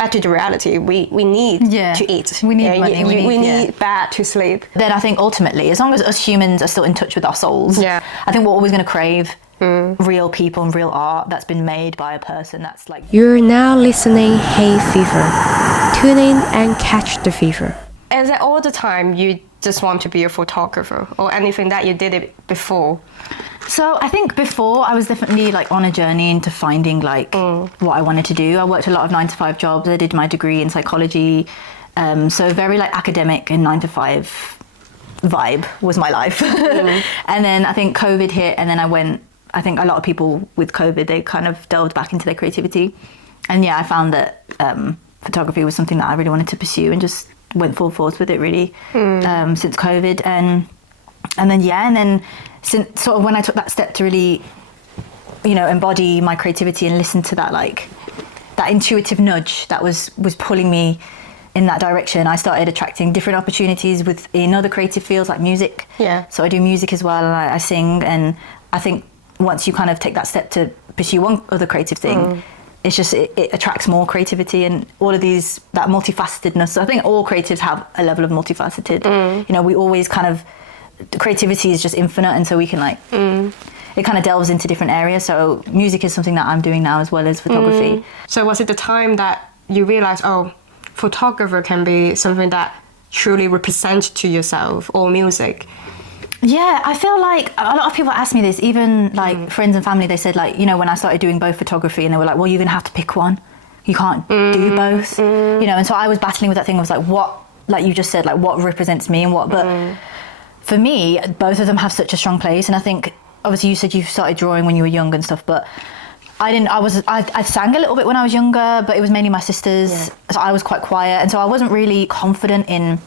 back to the reality, we need to eat. We need money. We need bed to sleep. Then I think ultimately, as long as us humans are still in touch with our souls, I think we're always going to crave real people and real art that's been made by a person that's like... You're now listening Hay Fever. Tune in and catch the fever. Is it all the time you just want to be a photographer, or anything that you did it before? So I think before I was definitely like on a journey into finding like what I wanted to do. I worked a lot of 9-to-5 jobs. I did my degree in psychology. So very like academic and 9-to-5 vibe was my life. And then I think COVID hit, and then I think a lot of people with COVID, they kind of delved back into their creativity. And I found that photography was something that I really wanted to pursue, and just went full force with it really since COVID. And then since sort of when I took that step to really, embody my creativity and listen to that that intuitive nudge that was pulling me in that direction, I started attracting different opportunities within other creative fields like music. So I do music as well, and I sing. And I think once you kind of take that step to pursue one other creative thing, it's just, it attracts more creativity and all of that multifacetedness. So I think all creatives have a level of multifaceted. We always kind of, creativity is just infinite, and so we can it kind of delves into different areas. So music is something that I'm doing now as well as photography. So was it the time that you realized, photographer can be something that truly represents to yourself, or music? Yeah, I feel like a lot of people ask me this, even like friends and family. They said when I started doing both photography, and they were like, well, you're gonna have to pick one, you can't do both. And so I was battling with that thing. I was like, what, like you just said, like what represents me and what, but for me, both of them have such a strong place. And I think obviously you said you started drawing when you were young and stuff, but I didn't. I sang a little bit when I was younger, but it was mainly my sisters. So I was quite quiet, and so I wasn't really confident in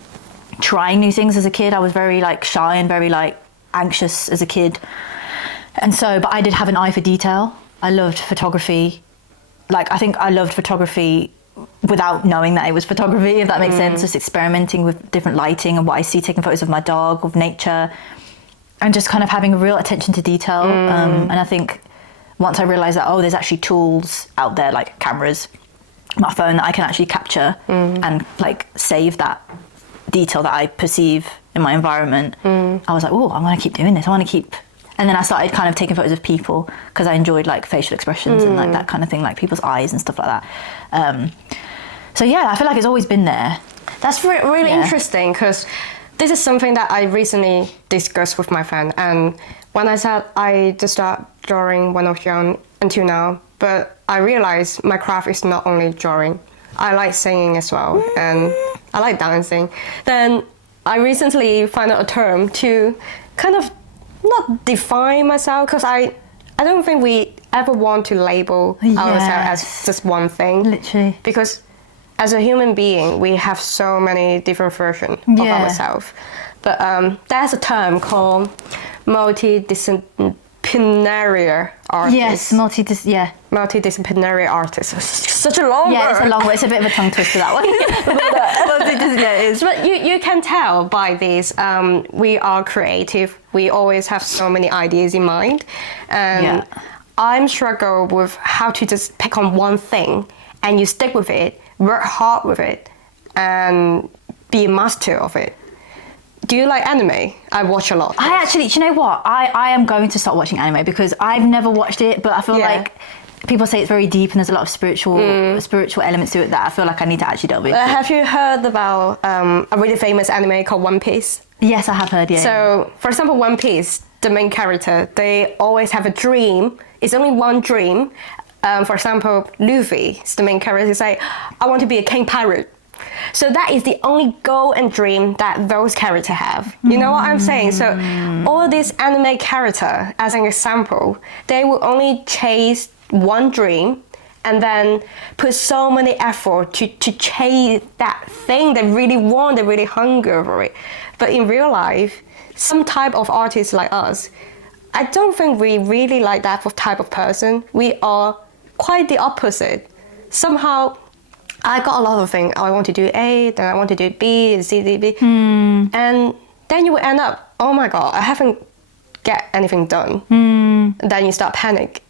trying new things as a kid. I was very shy and very anxious as a kid, and so but I did have an eye for detail. I loved photography. I think I loved photography without knowing that it was photography, if that makes sense. Just experimenting with different lighting and what I see, taking photos of my dog, of nature, and just kind of having a real attention to detail. And I think once I realised that there's actually tools out there like cameras, my phone, that I can actually capture and save that detail that I perceive in my environment, I was like, I want to keep doing this. I want to keep... And then I started kind of taking photos of people, because I enjoyed facial expressions and that kind of thing, like people's eyes and stuff like that. So I feel like it's always been there. That's really interesting, because this is something that I recently discussed with my friend. And when I said I just started drawing when I was young until now, but I realized my craft is not only drawing. I like singing as well, and I like dancing. Then I recently found out a term to kind of not define myself, because I don't think we ever want to label ourselves as just one thing. Literally. Because as a human being, we have so many different versions of ourselves. But there's a term called multidisciplinary artist. Yes, multidisciplinary artist. Such a long word. Yeah, it's a long word. It's a bit of a tongue twister, that one. But you can tell by this, we are creative. We always have so many ideas in mind. And I'm struggle with how to just pick on one thing and you stick with it, work hard with it, and be a master of it. Do you like anime? I watch a lot. I actually, do you know what? I am going to start watching anime, because I've never watched it, but I feel like people say it's very deep and there's a lot of spiritual elements to it that I feel like I need to actually delve into. Have you heard about a really famous anime called One Piece? Yes, I have heard, So, for example, One Piece, the main character, they always have a dream. It's only one dream. For example, Luffy, the main character, is like, I want to be a king pirate. So that is the only goal and dream that those characters have. You know what I'm saying? So all these anime characters, as an example, they will only chase one dream and then put so many effort to chase that thing they really want, they really hunger for it. But in real life, some type of artists like us, I don't think we really like that type of person. We are quite the opposite. Somehow, I got a lot of things. I want to do A, then I want to do B, C, D, B. And then you will end up, oh my God, I haven't get anything done. Then you start panic.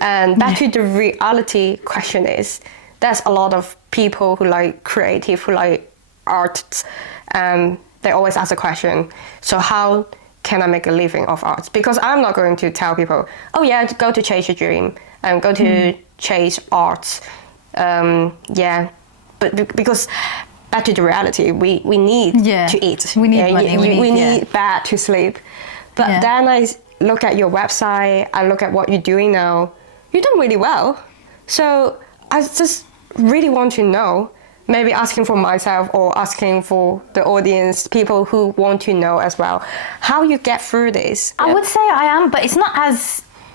And back to the reality question is, there's a lot of people who like creative, who like art, and they always ask the question, so how can I make a living of art? Because I'm not going to tell people, oh yeah, go to chase your dream and go to chase art. But because back to the reality, we need to eat. We need money. We need bed to sleep. But then I look at your website, I look at what you're doing now. You're doing really well. So I just really want to know, maybe asking for myself or asking for the audience, people who want to know as well, how you get through this. I would say I am, but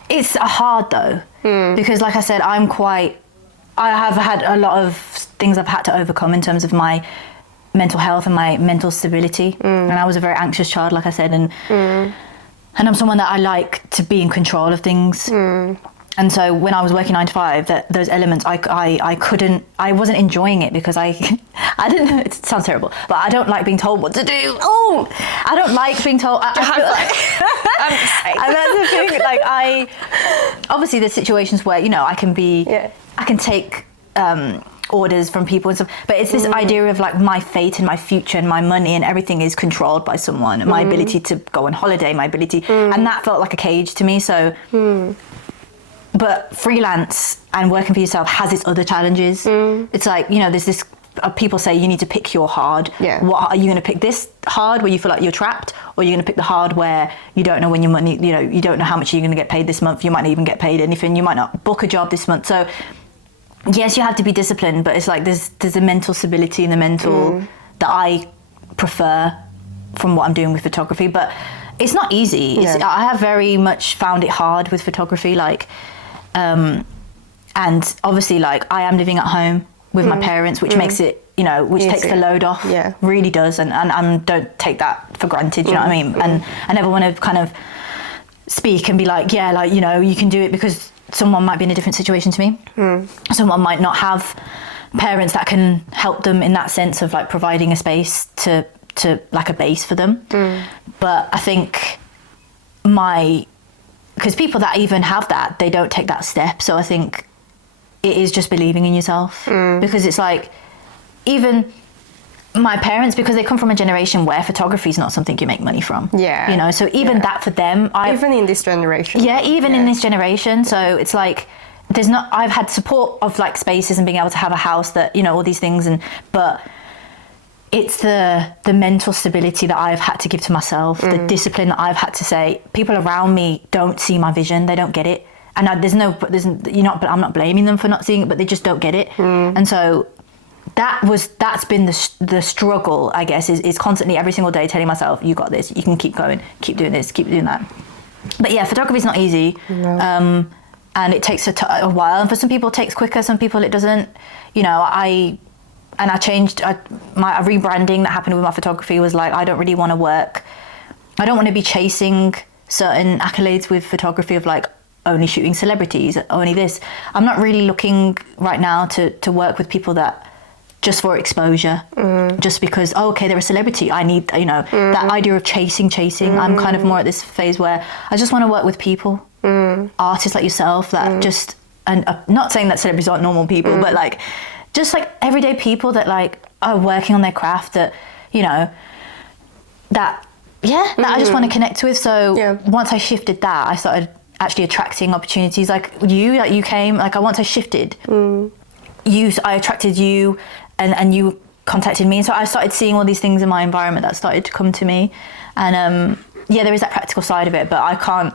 it's hard though. Because like I said, I have had a lot of things I've had to overcome in terms of my mental health and my mental stability. And I was a very anxious child, like I said, and I'm someone that I like to be in control of things. And so when I was working 9 to 5, those elements, I wasn't enjoying it because I didn't know, it sounds terrible, but I don't like being told what to do. Oh, I don't like being told. And that's the thing, like obviously there's situations where, I can take orders from people and stuff, but it's this idea of like my fate and my future and my money and everything is controlled by someone. My ability to go on holiday, my ability, and that felt like a cage to me. So, but freelance and working for yourself has its other challenges. It's like, there's this, people say you need to pick your hard. What are you going to pick, this hard where you feel like you're trapped, or you're going to pick the hard where you don't know when your money, you don't know how much you're going to get paid this month. You might not even get paid anything. You might not book a job this month. So yes, you have to be disciplined, but it's like there's a mental stability and the mental that I prefer from what I'm doing with photography. But it's not easy. I have very much found it hard with photography, like, and obviously, like, I am living at home with my parents, which makes it, which Easy. takes the load off. Really does, and don't take that for granted. You know what I mean? And I never want to kind of speak and be like, you can do it, because someone might be in a different situation to me. Someone might not have parents that can help them in that sense of like providing a space to like a base for them. But I think because people that even have that, they don't take that step. So I think it is just believing in yourself, because it's like, even my parents, because they come from a generation where photography is not something you make money from. So even that for them, even in this generation. In this generation. So it's like, I've had support of like spaces and being able to have a house that, all these things, but it's the mental stability that I've had to give to myself, the discipline that I've had to say, people around me don't see my vision, they don't get it. And I'm not blaming them for not seeing it, but they just don't get it. And so that's been the struggle, I guess, is constantly every single day telling myself, you got this, you can keep going, keep doing this, keep doing that. But yeah, photography is not easy. And it takes a while, and for some people it takes quicker, some people it doesn't. I changed my rebranding that happened with my photography was like, I don't really want to work, I don't want to be chasing certain accolades with photography of like only shooting celebrities, only this. I'm not really looking right now to work with people that just for exposure, just because, they're a celebrity, I need, that idea of chasing. I'm kind of more at this phase where I just want to work with people, artists like yourself that just, and not saying that celebrities aren't normal people, but like, just like everyday people that like are working on their craft that, that I just want to connect with. So once I shifted that, I started actually attracting opportunities like you came, like once I shifted, I attracted you and you contacted me. And so I started seeing all these things in my environment that started to come to me. And there is that practical side of it, but I can't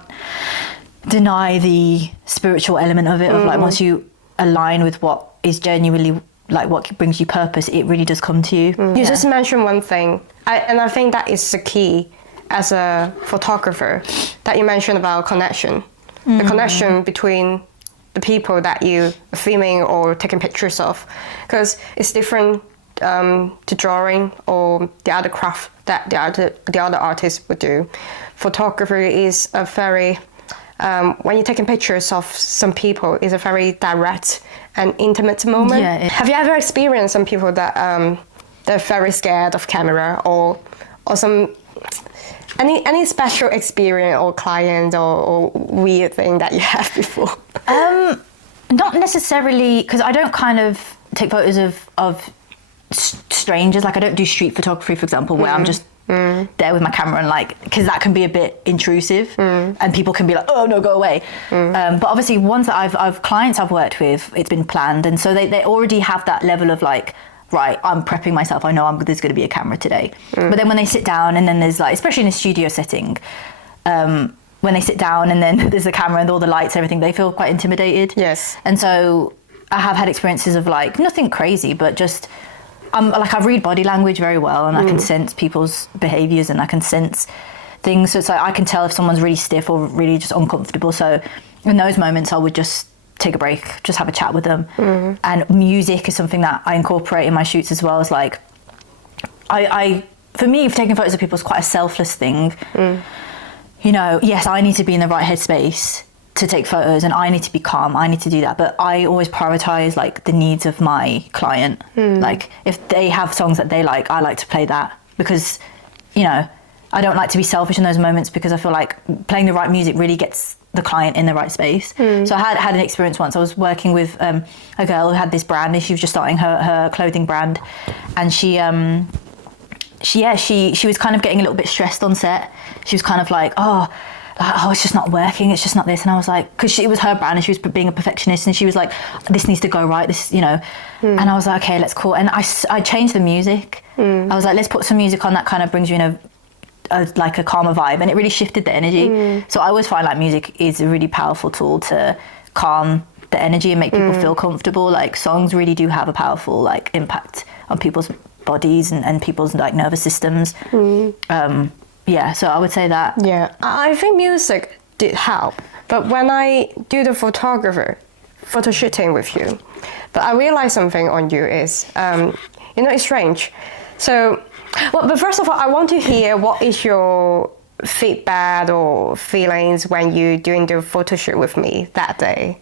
deny the spiritual element of it, of like once you align with what is genuinely like what brings you purpose, it really does come to you. You just mentioned one thing, and I think that is the key as a photographer, that you mentioned about connection. The connection between the people that you are filming or taking pictures of, because it's different to drawing or the other craft that the other artists would do. Photography is a very when you're taking pictures of some people, is a very direct and intimate moment. Have you ever experienced some people that they're very scared of camera, or some any special experience or client or weird thing that you have before? Not necessarily, because I don't kind of take photos of strangers. Like I don't do street photography, for example, where I'm just there with my camera and like, because that can be a bit intrusive and people can be like, oh no, go away. But obviously ones that I've clients I've worked with, it's been planned, and so they already have that level of like, right, I'm prepping myself, I know there's going to be a camera today. But then when they sit down and then there's like, especially in a studio setting, when they sit down and then there's a camera and all the lights, everything, they feel quite intimidated. Yes. And so I have had experiences of like, nothing crazy, but just like I read body language very well, and I can sense people's behaviors and I can sense things. So it's like I can tell if someone's really stiff or really just uncomfortable. So in those moments I would just take a break, just have a chat with them. And music is something that I incorporate in my shoots as well. As like I for me, taking photos of people is quite a selfless thing. You know, yes, I need to be in the right headspace to take photos and I need to be calm, I need to do that, but I always prioritize like the needs of my client. Like if they have songs that they like, I like to play that, because you know, I don't like to be selfish in those moments, because I feel like playing the right music really gets the client in the right space. So I had an experience once. I was working with a girl who had this brand, and she was just starting her clothing brand, and she was kind of getting a little bit stressed on set. She was kind of like, it's just not working, it's just not this. And I was like, because it was her brand and she was being a perfectionist, and she was like, this needs to go right, this, you know. And I was like, okay, let's call. And I changed the music. I was like, let's put some music on that kind of brings you in like a calmer vibe, and it really shifted the energy. So I always find like music is a really powerful tool to calm the energy and make people feel comfortable. Like songs really do have a powerful like impact on people's bodies and people's like nervous systems. Yeah, so I would say that. Yeah, I think music did help, but when I do the photo shooting with you, but I realized something on you is, you know, it's strange. So, well, but first of all, I want to hear what is your feedback or feelings when you're doing the photo shoot with me that day.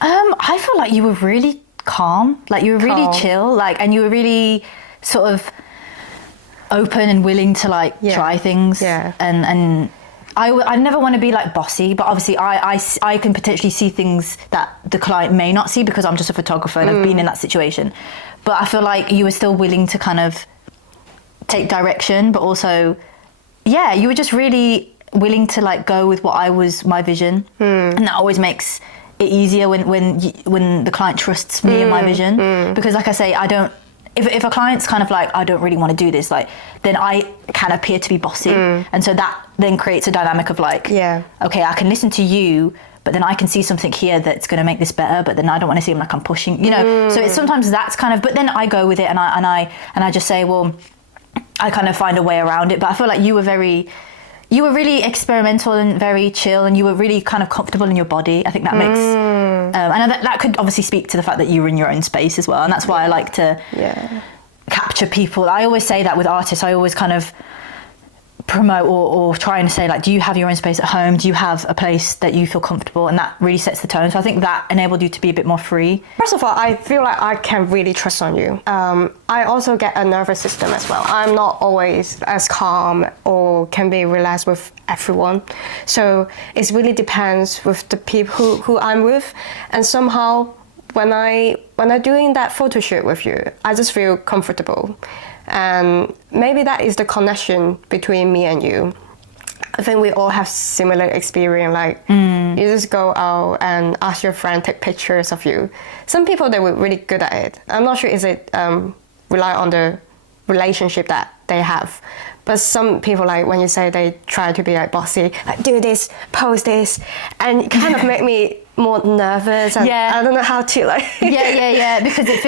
I feel like you were really calm, like you were really chill, like, and you were really sort of open and willing to like try things. And I never want to be like bossy, but obviously I can potentially see things that the client may not see because I'm just a photographer and I've been in that situation. But I feel like you were still willing to kind of take direction, but also you were just really willing to like go with my vision. And that always makes it easier when the client trusts me and my vision, because like I say, I don't, if a client's kind of like, I don't really want to do this, like, then I can appear to be bossy. And so that then creates a dynamic of like, okay, I can listen to you, but then I can see something here that's going to make this better, but then I don't want to seem like I'm pushing, you know. So it's sometimes that's kind of, but then I go with it and I just say, well, I kind of find a way around it. But I feel like you were really experimental and very chill, and you were really kind of comfortable in your body. I think that makes, and that could obviously speak to the fact that you were in your own space as well. And that's why I like to capture people. I always say that with artists, I always kind of promote or try and say like, do you have your own space at home? Do you have a place that you feel comfortable? And that really sets the tone. So I think that enabled you to be a bit more free. First of all, I feel like I can really trust on you. I also get a nervous system as well. I'm not always as calm or can be relaxed with everyone. So it really depends with the people who I'm with. And somehow when I'm doing that photo shoot with you, I just feel comfortable. And maybe that is the connection between me and you. I think we all have similar experience, like you just go out and ask your friend take pictures of you. Some people, they were really good at it. I'm not sure is it rely on the relationship that they have. But some people, like when you say they try to be like bossy, like do this, post this, and it kind of make me more nervous. And I don't know how to like. Because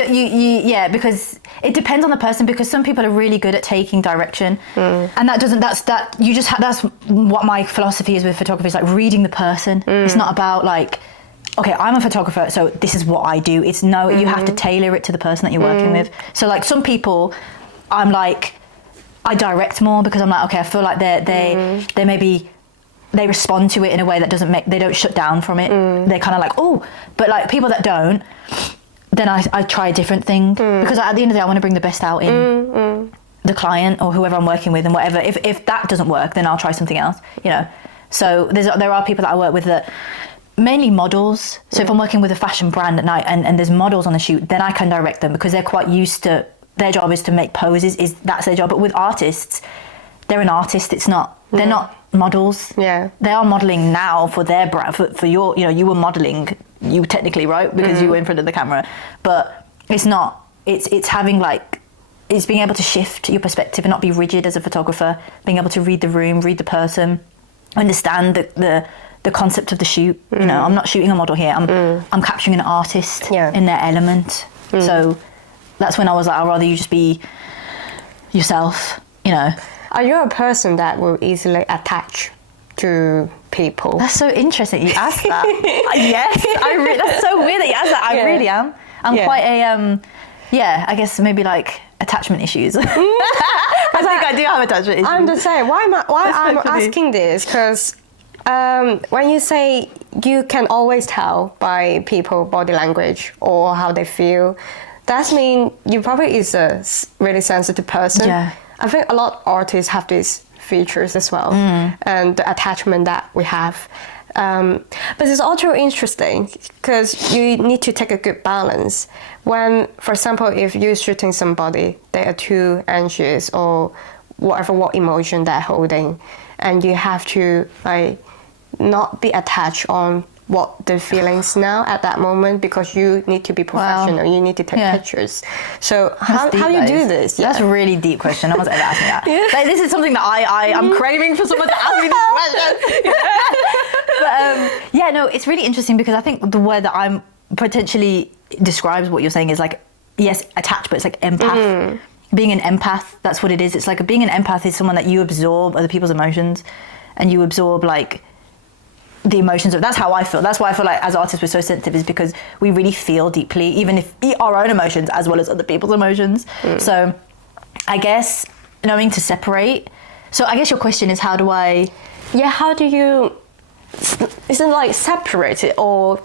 because it depends on the person. Because some people are really good at taking direction, and that's what my philosophy is with photography. Is like reading the person. It's not about like, okay, I'm a photographer, so this is what I do. It's no, you have to tailor it to the person that you're working with. So like some people, I'm like, I direct more because I'm like, okay, I feel like they maybe they respond to it in a way that they don't shut down from it. They're kind of like, oh, but like people that don't, then I try a different thing because at the end of the day, I want to bring the best out in the client or whoever I'm working with and whatever. If that doesn't work, then I'll try something else, you know. So there are people that I work with that mainly models. So if I'm working with a fashion brand at night and there's models on the shoot, then I can direct them because they're quite used to, their job is to make poses, that's their job. But with artists, they're an artist. It's not, they're not models. Yeah. They are modeling now for their brand, for your, you know, you were modeling, you technically, right? Because you were in front of the camera. But it's not, it's having like, it's being able to shift your perspective and not be rigid as a photographer, being able to read the room, read the person, understand the concept of the shoot. You know, I'm not shooting a model here. I'm capturing an artist in their element. So that's when I was like, I'd rather you just be yourself, you know. Are you a person that will easily attach to people? That's so interesting you asked that. Yes, that's so weird that you asked that. I really am. I'm quite a, I guess maybe like attachment issues. I think I do have attachment issues. I'm the same. Why I'm asking this? Because when you say you can always tell by people body language or how they feel, that means you probably is a really sensitive person. Yeah. I think a lot of artists have these features as well, and the attachment that we have. But it's also interesting because you need to take a good balance. When, for example, if you're shooting somebody, they are too anxious or what emotion they're holding, and you have to like not be attached on what the feelings now at that moment because you need to be professional. You need to take pictures. So how do you do this? Yeah. That's a really deep question. No one's ever asked me that. Like, this is something that I'm craving for someone to ask me this question. But no, it's really interesting because I think the word that I'm potentially describes what you're saying is like, yes, attached, but it's like empath. Being an empath, that's what it is. It's like being an empath is someone that you absorb other people's emotions and you absorb like the emotions of, that's how I feel. That's why I feel like as artists we're so sensitive, is because we really feel deeply, even if our own emotions as well as other people's emotions. So I guess knowing to separate. So I guess your question is how do you, is it like separate it or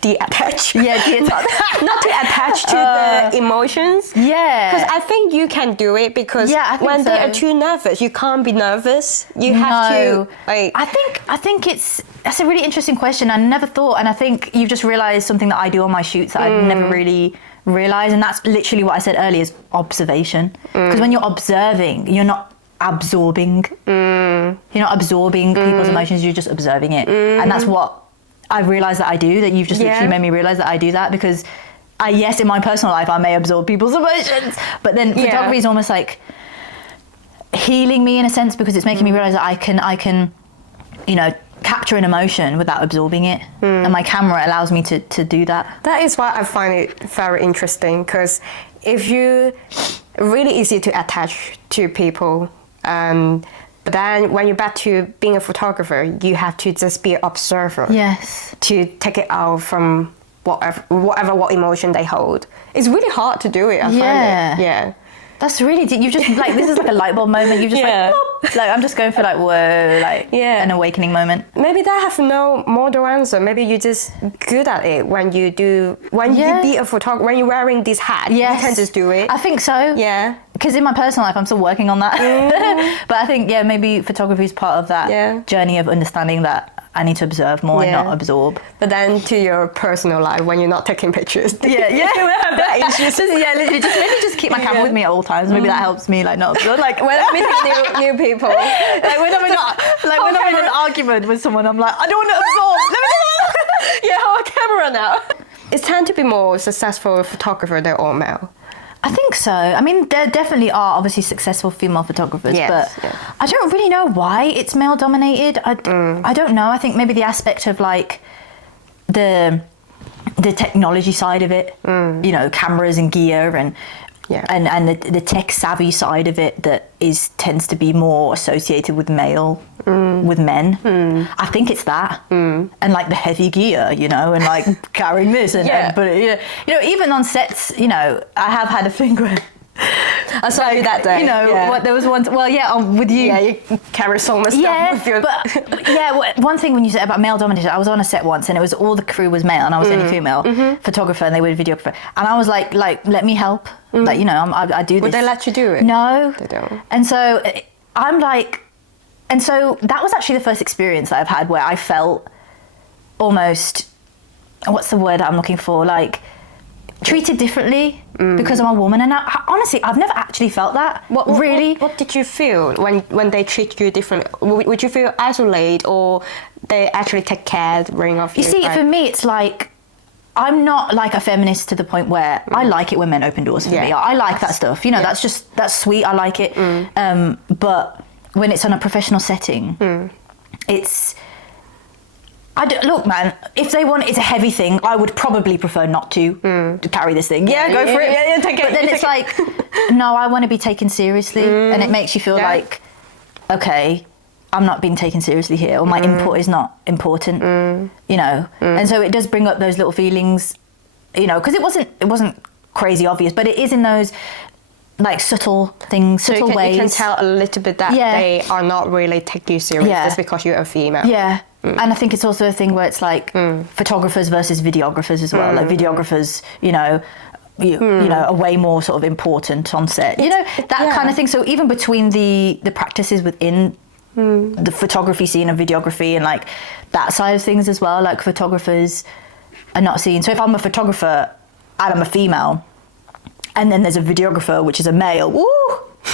de-attach? Yeah, de-attach. Not to attach to the emotions. Yeah. Because I think you can do it because when they are too nervous, you can't be nervous. You have to like. I think that's a really interesting question. I never thought, and I think you've just realised something that I do on my shoots that I'd never really realised, and that's literally what I said earlier is observation. Because when you're observing, you're not absorbing. You're not absorbing people's emotions. You're just observing it, and that's what I've realised that I do, that you've just literally made me realise that I do that, because yes, in my personal life, I may absorb people's emotions, but then photography is almost like healing me in a sense, because it's making me realise that I can, you know, capture an emotion without absorbing it. And my camera allows me to do that. That is why I find it very interesting, because if you really easy to attach to people, but then when you're back to being a photographer, you have to just be an observer. Yes. To take it out from what emotion they hold. It's really hard to do it, I find it. Yeah. That's really deep. You just like, this is like a light bulb moment. You just like I'm just going for like, whoa, like an awakening moment. Maybe they have no model answer. Maybe you're just good at it when you be a photographer, when you're wearing this hat, you can just do it. I think so. Yeah. Because in my personal life, I'm still working on that. But I think, maybe photography is part of that journey of understanding that I need to observe more and not absorb. But then to your personal life, when you're not taking pictures, you will have that issue. Literally, maybe just keep my camera with me at all times. Maybe that helps me, like, not absorb. Like when I'm meeting new people, like when I'm in an argument with someone, I'm like, I don't want to absorb. Let me hold a camera now. It's tend to be more successful photographer than all male. I think so. I mean, there definitely are obviously successful female photographers, but I don't really know why it's male dominated. I don't know. I think maybe the aspect of like the technology side of it, you know, cameras and gear and the tech savvy side of it that tends to be more associated with men. I think it's that, and like the heavy gear, you know, and like carrying this but you know, even on sets, you know, I have had a thing where I saw you that day. You know, what there was once. Well, with you. Yeah, you carry so much stuff with you. But one thing when you said about male dominated, I was on a set once and it was all the crew was male and I was the only female photographer and they were videographer, and I was like, let me help. Like, you know, I do this. Would they let you do it? No, they don't. And so I'm like, and so that was actually the first experience that I've had where I felt almost, what's the word that I'm looking for? Like, treated differently because I'm a woman. And honestly, I've never actually felt that. What did you feel when they treat you different? Would you feel isolated, or they actually take care of you? You see, for me, it's like, I'm not like a feminist to the point where I like it when men open doors for me. I like that stuff. You know, that's sweet. I like it. But when it's on a professional setting, it's... look, man, if they want it's a heavy thing, I would probably prefer not to carry this thing. Yeah, go for it. Yeah, take it. But then it's like, no, I want to be taken seriously. And it makes you feel like, okay, I'm not being taken seriously here, or my input is not important, you know. And so it does bring up those little feelings, you know, because it wasn't crazy obvious, but it is in those like subtle things, subtle ways. You can tell a little bit that they are not really taking you serious just because you're a female. Yeah. And I think it's also a thing where it's like photographers versus videographers as well. Like videographers, you know, you know, are way more sort of important on set. You know, that kind of thing. So even between the practices within the photography scene and videography and like that side of things as well, like photographers are not seen. So if I'm a photographer and I'm a female, and then there's a videographer, which is a male, woo,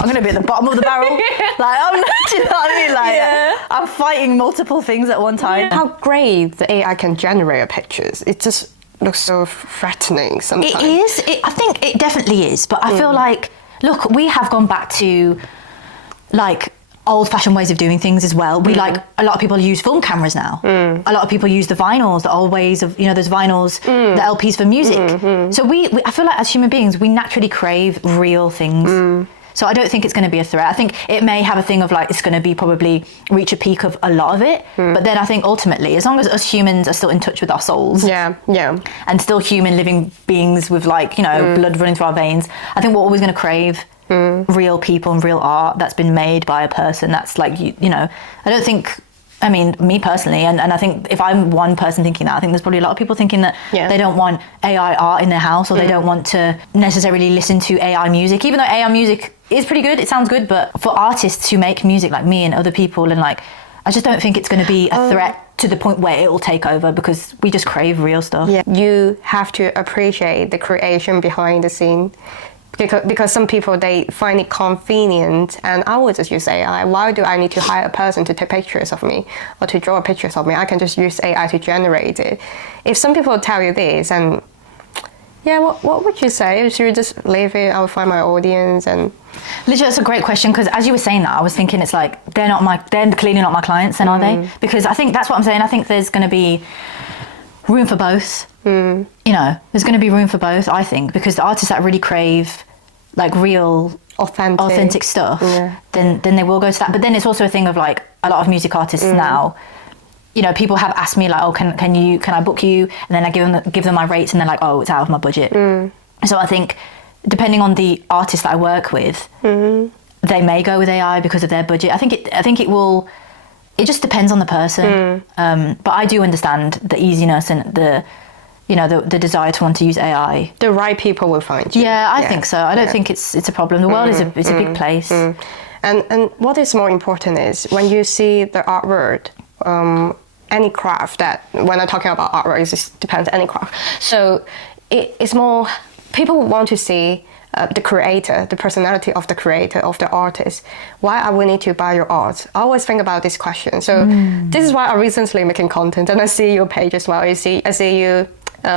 I'm going to be at the bottom of the barrel. Like, do you know what I mean? Like, I'm fighting multiple things at one time. How great the AI can generate pictures. It just looks so threatening sometimes. It is. I think it definitely is. But I feel like, look, we have gone back to, like, old-fashioned ways of doing things as well. We like, a lot of people use film cameras now. A lot of people use the vinyls, the old ways of, you know, those vinyls, the LPs for music. So I feel like as human beings, we naturally crave real things. So I don't think it's going to be a threat. I think it may have a thing of like, it's going to be probably reach a peak of a lot of it. But then I think ultimately, as long as us humans are still in touch with our souls. And still human living beings with like, you know, blood running through our veins, I think we're always going to crave real people and real art that's been made by a person. That's like, you know, I don't think, I mean, me personally, and I think if I'm one person thinking that, I think there's probably a lot of people thinking that they don't want AI art in their house, or they don't want to necessarily listen to AI music, even though AI music is pretty good, it sounds good, but for artists who make music like me and other people, and like, I just don't think it's going to be a threat to the point where it will take over, because we just crave real stuff. You have to appreciate the creation behind the scene. Because some people, they find it convenient, and I would just use AI. Why do I need to hire a person to take pictures of me or to draw pictures of me? I can just use AI to generate it. If some people tell you this, and what would you say? Should you just leave it? I'll find my audience. And literally, that's a great question, because as you were saying that, I was thinking it's like they're clearly not my clients, then are they? Because I think that's what I'm saying. I think there's going to be room for both. You know, there's going to be room for both, I think, because the artists that really crave like real authentic stuff, then they will go to that. But then it's also a thing of like a lot of music artists now, you know, people have asked me like, oh, can I book you? And then I give them my rates, and they're like, oh, it's out of my budget. So I think depending on the artist that I work with, they may go with AI because of their budget. I think it just depends on the person. But I do understand the easiness and the desire to want to use AI. The right people will find you. Yeah, I think so. I don't think it's a problem. The world is a big place. And what is more important is when you see the artwork, any craft that, when I'm talking about artwork, it just depends on any craft. So it's more, people want to see the creator, the personality of the creator, of the artist. Why I will need to buy your art? I always think about this question. So this is why I recently making content, and I see your page as well. I see you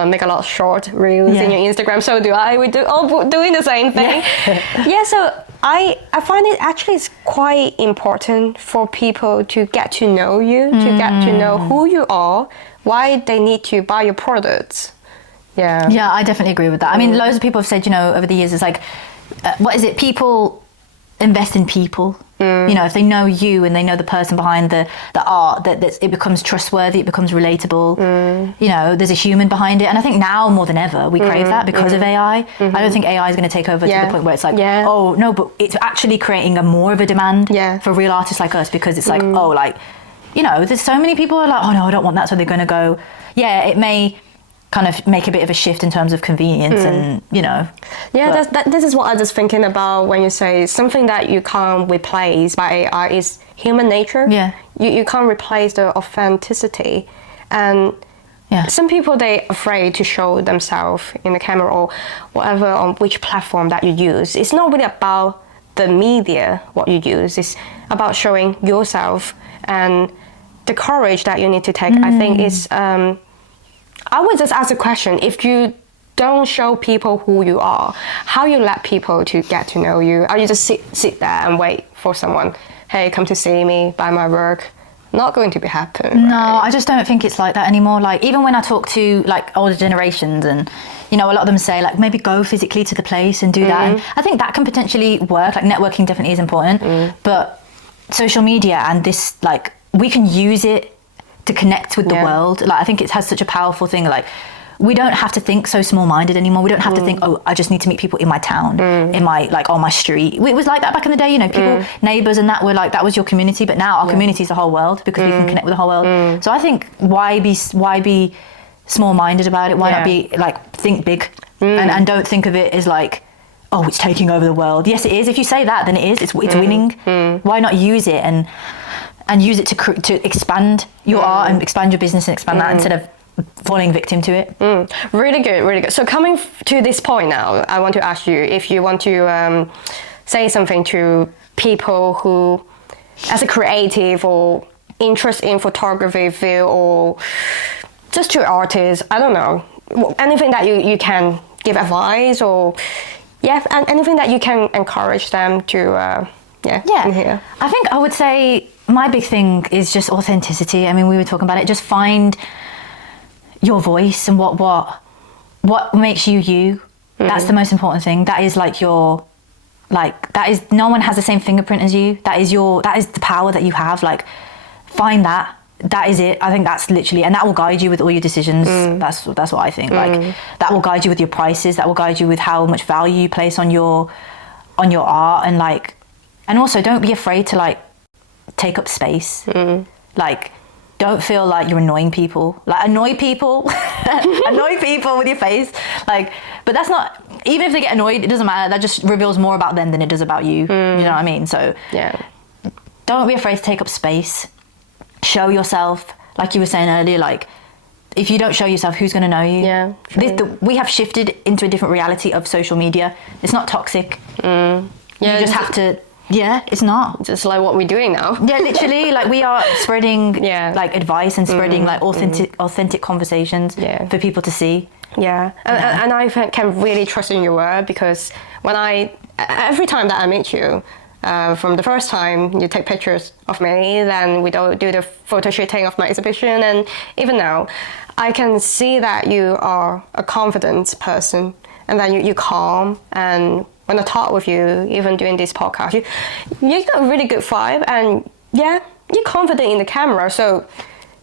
make a lot of short reels in your Instagram. So do I. We all doing the same thing. So I find it actually is quite important for people to get to know you, to get to know who you are, why they need to buy your products. Yeah, I definitely agree with that. I mean, loads of people have said, you know, over the years, it's like, what is it? People invest in people. You know, if they know you and they know the person behind the art, that it becomes trustworthy, it becomes relatable. You know, there's a human behind it. And I think now more than ever, we crave that because of AI. I don't think AI is going to take over to the point where it's like, oh, no, but it's actually creating more of a demand for real artists like us, because it's like, oh, like, you know, there's so many people who are like, oh, no, I don't want that. So they're going to go, it may kind of make a bit of a shift in terms of convenience and, you know. This is what I was thinking about when you say something that you can't replace by AI is human nature. You can't replace the authenticity. And Yeah. Some people, they afraid to show themselves in the camera or whatever on which platform that you use. It's not really about the media, what you use. It's about showing yourself, and the courage that you need to take, I think is, I would just ask a question. If you don't show people who you are, how you let people to get to know you? Are you just sit there and wait for someone, hey, come to see me, buy my work? Not going to be happen. No, right? I just don't think it's like that anymore. Like, even when I talk to like older generations, and you know, a lot of them say like maybe go physically to the place and do that. And I think that can potentially work. Like, networking definitely is important, but social media and this, like, we can use it to connect with the world. Like, I think it has such a powerful thing. Like, we don't have to think so small-minded anymore. We don't have to think, oh, I just need to meet people in my town, in my, like, on my street. It was like that back in the day, you know, people, neighbours and that were like, that was your community. But now our community is the whole world, because we can connect with the whole world. So I think, why be small-minded about it? Why not be, like, think big, and don't think of it as like, oh, it's taking over the world. Yes, it is. If you say that, then it is. It's winning. Why not use it and use it to expand your art and expand your business and expand that, instead of falling victim to it. Really good, really good. So coming to this point now, I want to ask you if you want to say something to people who, as a creative or interest in photography field, or just to artists, I don't know, anything that you can give advice, or and anything that you can encourage them to in here. I think I would say my big thing is just authenticity. I mean, we were talking about it. Just find your voice and what makes you you. That's the most important thing. That is like your, like, that is, no one has the same fingerprint as you. That is the power that you have. Like, find that. That is it. I think that's literally, and that will guide you with all your decisions. That's what I think. Like, that will guide you with your prices. That will guide you with how much value you place on your art, and like, and also don't be afraid to like take up space. Like, don't feel like you're annoying people. Like, annoy people, annoy people with your face. Like, but that's not, even if they get annoyed, it doesn't matter. That just reveals more about them than it does about you. You know what I mean? So don't be afraid to take up space. Show yourself, like you were saying earlier. Like, if you don't show yourself, who's going to know you? Yeah. We have shifted into a different reality of social media. It's not toxic. You just have to. Yeah, it's not. Just like what we're doing now. Yeah, literally, like, we are spreading like advice and spreading like authentic conversations for people to see. Yeah, and I can really trust in your word, because every time that I meet you, from the first time you take pictures of me, then we do the photo shooting of my exhibition, and even now, I can see that you are a confident person, and that you're calm, and when I talk with you, even doing this podcast, you got a really good vibe, and you're confident in the camera, so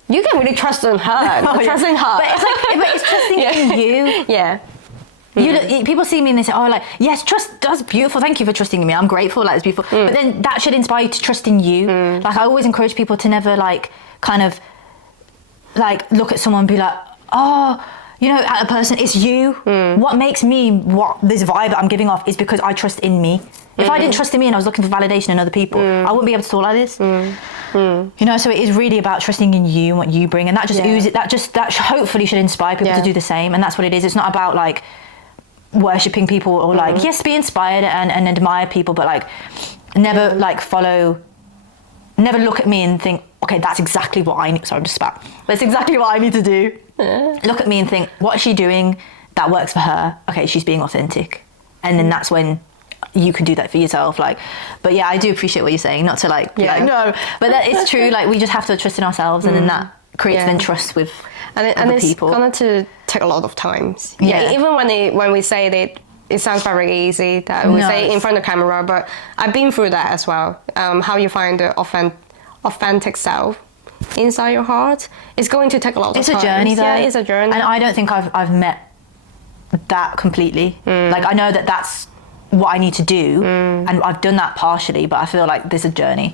you can really trust in her. Trust in her. But it's trusting in you. Yeah. People see me and they say, oh, like, yes, trust, that's beautiful. Thank you for trusting in me. I'm grateful. Like, it's beautiful. But then that should inspire you to trust in you. Like, I always encourage people to never like kind of like look at someone and be like, oh, you know, at a person, it's you. What makes me, this vibe that I'm giving off is because I trust in me. If I didn't trust in me and I was looking for validation in other people, I wouldn't be able to talk like this. You know, so it is really about trusting in you and what you bring, and that just oozes, that hopefully should inspire people to do the same. And that's what it is. It's not about like worshipping people or like, yes, be inspired and admire people, but like never never look at me and think, okay, that's exactly what I need. Sorry, I'm just spat. That's exactly what I need to do. Look at me and think, what is she doing that works for her? Okay, she's being authentic. And then that's when you can do that for yourself. Like, but yeah, I do appreciate what you're saying, not to like, be like, no, but that is true. Like, we just have to trust in ourselves, and then that creates then trust with other people. And it's going to take a lot of times. Yeah. Even when we say that, it sounds very easy that we say in front of the camera, but I've been through that as well. How you find the authentic self inside your heart, it's going to take a lot of time. It's a journey though. Yeah, it's a journey. And I don't think I've met that completely. Like, I know that that's what I need to do, and I've done that partially, but I feel like there's a journey.